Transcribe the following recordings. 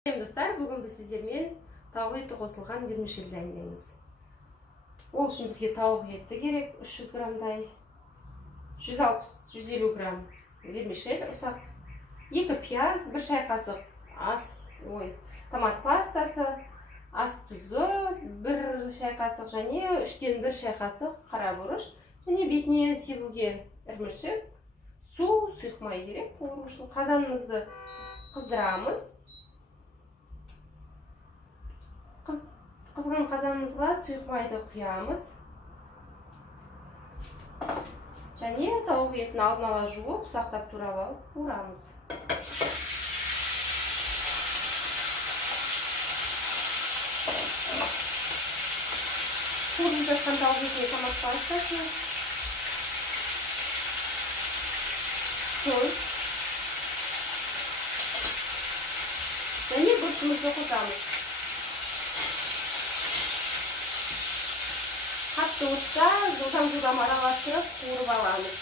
Достар, бүгін біз сіздермен тауық еті қосылған вермишель дайындаймыз. Ол үшін бізге тауық еті керек, 300 грамдай, 160-150 грамм вермишель ұсақ, 2 пияз, 1 шай қасық томат пастасы, ас тұзы, 1 шай қасық және 3-тен 1 шай қасық қара бұрыш және бетіне себуге ірімшік, су, сұйық май керек. Қазанымызды қыздырамыз. Қызған қазанымызға сұйық майды құямыз және тауық етін алдын ала жуып, ұсақтап турап алып қуырамыз. Қуырылып жатқан тауық етіне томат пастасы, тұз және бұрышымызды қосамыз. Қатты отта жылдам араластырып қуырып аламыз.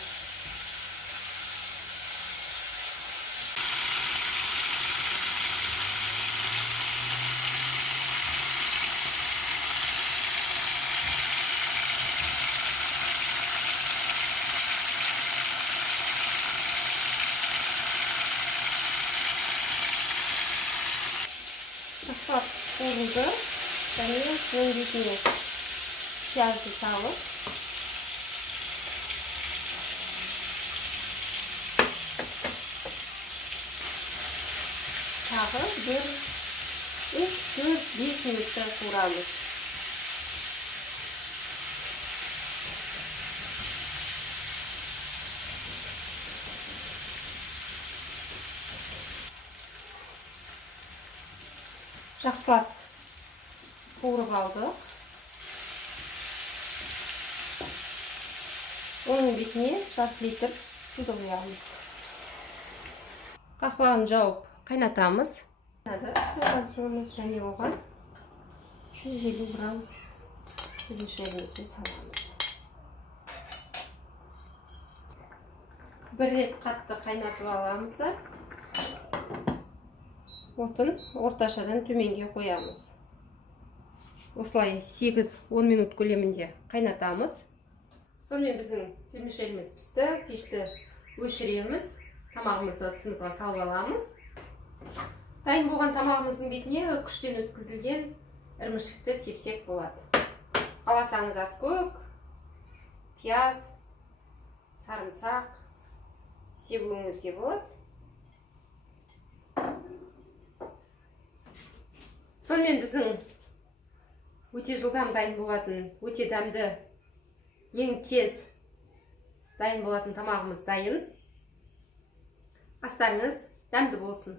Жақсылап қуырылды және оның бетіне пиязды салып, тағы 3-4-5 минутта қуырамыз. Жақсылап қуырып алдық. Оның бетіне 1 литр суды құямыз. Қақпағын жауып қайнатамыз. Қойған және оған 150 грамм вермишелімізді саламыз. 1 рет қатты қайнатып аламыз да отын орташадан төменге қоямыз. Осылай 8-10 минут көлемінде қайнатамыз. Сонымен біздің вермишеліміз пісті, пешті өшіреміз, тамағымызды ысымызға салып аламыз. Дайын болған тамағымыздың бетіне күштен өткізілген ірімшікті сепсек болады. Қаласаңыз аскөк, пияз, сарымсақ себуіңізге болады. Сонымен біздің өте жылдам дайын болатын, өте дәмді, ең тез дайын болатын тамағымыз дайын. Астарыңыз дәмді болсын.